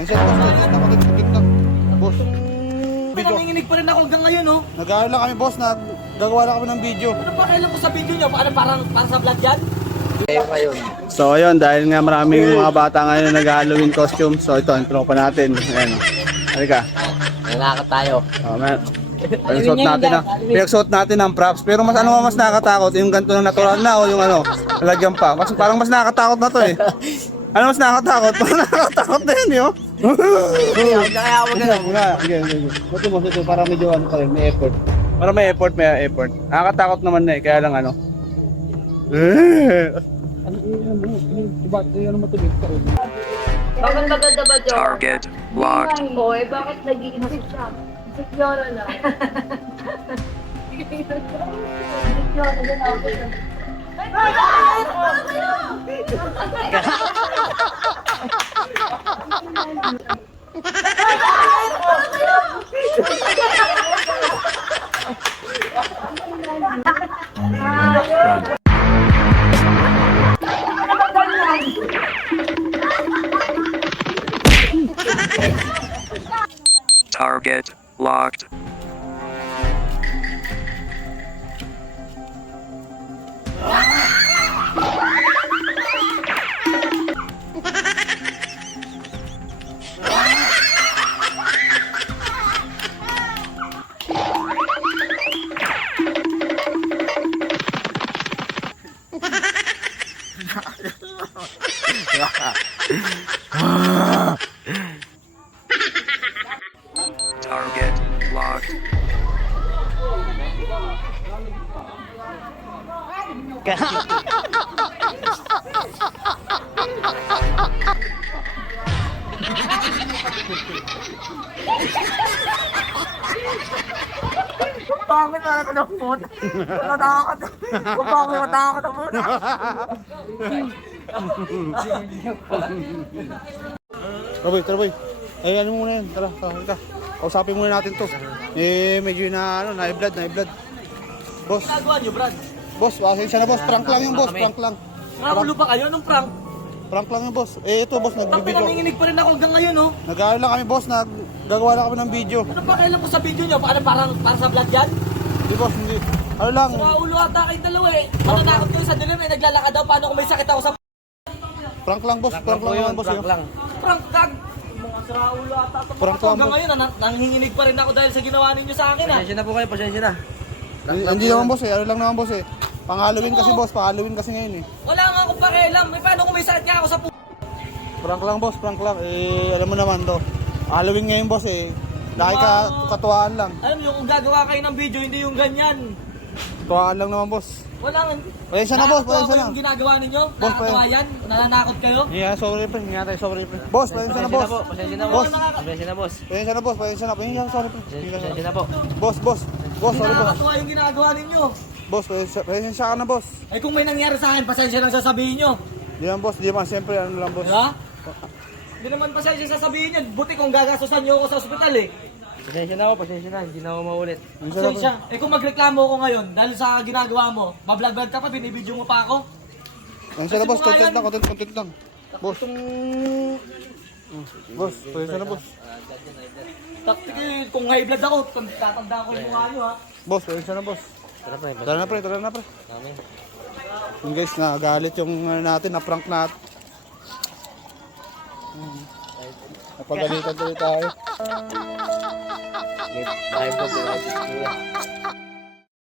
Cancel boss, content lang, content lang. Boss. Video. Nanginginig pa rin ako hanggang ngayon, oh. Nag-aaral lang kami boss, nagagawa lang kami ng video. Ano pa kailan ko sa video niyo? Parang sa vlog yan? So ayun, dahil nga maraming mga bata ngayon nag-Halloween costume. So ito, intro pa natin. Ayan o. Halika. Nalakad tayo. Oh, man. Pinagsuot natin ang props. Pero mas nakakatakot? Yung ganito na natural na o yung lalagyan pa? Parang mas nakakatakot na to eh. Ano mas nakakatakot? Parang nakakatakot na yun yun. Kaya ako ganun. Ito, para medyo pa rin, may effort. Para may effort. Nakakatakot naman na eh, kaya lang Bakit maganda ba, Joe? Target locked. Oo, bakit nag-iinasip siya? Secure na. Secure na ako. Target locked. Target locked. Pangit na ako ng mood. Matakot ang mood. Tara boy. Eh ano muna yan, tara, halika. Kausapin muna natin to. Eh medyo na-blood. Boss, Nagawa niyo, Brad? boss, pasensya na boss, prank lang yung boss, prank lang. Nakakulo pa kayo? Anong prank? Prank lang yung boss. Eh ito boss, Tapos nagbibideo. nanginginig pa rin ako hanggang ngayon, oh. Nag-aaral lang kami boss, naggagawa lang kami ng video. Ano pa kailan ko sa video niyo? Parang sa vlog yan? Hindi boss, hindi. Ano lang, Mga ulo ata kayong dalawa eh. Matanakot kayo sa dilim eh. Naglalakad daw. Paano kung may sakit ako sa prank lang boss, prank lang naman boss. prank kag? Mga sira ulo ata. Prank lang, Hanggang boss. ngayon, nanginginig pa rin ako dahil sa ginawa ninyo sa akin, ah. Pasensya na po kayo, pasensya na. Hindi naman boss eh, ano lang naman boss eh. Pang-Halloween kasi boss, pang-Halloween kasi ngayon eh. Wala nga akong pakialam. Eh, paano kung may sakit nga ako sa Prank lang boss, prank lang. Eh alam mo naman to. Halloween ngayon boss eh. Laki ka katuwaan lang. Alam niyo, kung gagawa kayo ng video, hindi yung ganyan. Katuwaan lang naman boss. Wala nga. Pasensya na boss, pasensya na. Yung ginagawa ninyo, Boss, nakakatawa yan. Nananakot kayo. Yeah, sorry pre, hinga tayo, sorry pre. Boss, pasensya na boss. Pasensya na Boss. boss. Pasensya na boss. Pasensya na boss, sorry pre. Pasensya na po. Boss, sorry boss. Nakakatawa yung ginagawa ninyo. Boss, pasensya ka na boss. Eh kung may nangyari sa akin, pasensya lang sasabihin nyo. Di man boss, di man, siyempre ano lang boss. Diba? Hindi naman pasensya sasabihin nyo. Buti kung gagastusan nyo ako sa ospital eh. Pasensya na po, pasensya na. Hindi na ako maulit. Pasensya. Eh kung magreklamo ako ngayon dahil sa ginagawa mo, mablog-vlog ka pa, binibidyo mo pa ako. Pasensya na boss, Kasi mga yan- content lang. Boss. Boss, pasensya na boss. Taktik eh, kung high blood ako, tatanda ko yung mukha nyo ha. Boss, pasensya na boss. Tara pre. Tara na pre. Amin. Yung guys, nagalit yung natin, na-prank natin. Napagalitan tuloy tayo. Live po, live po.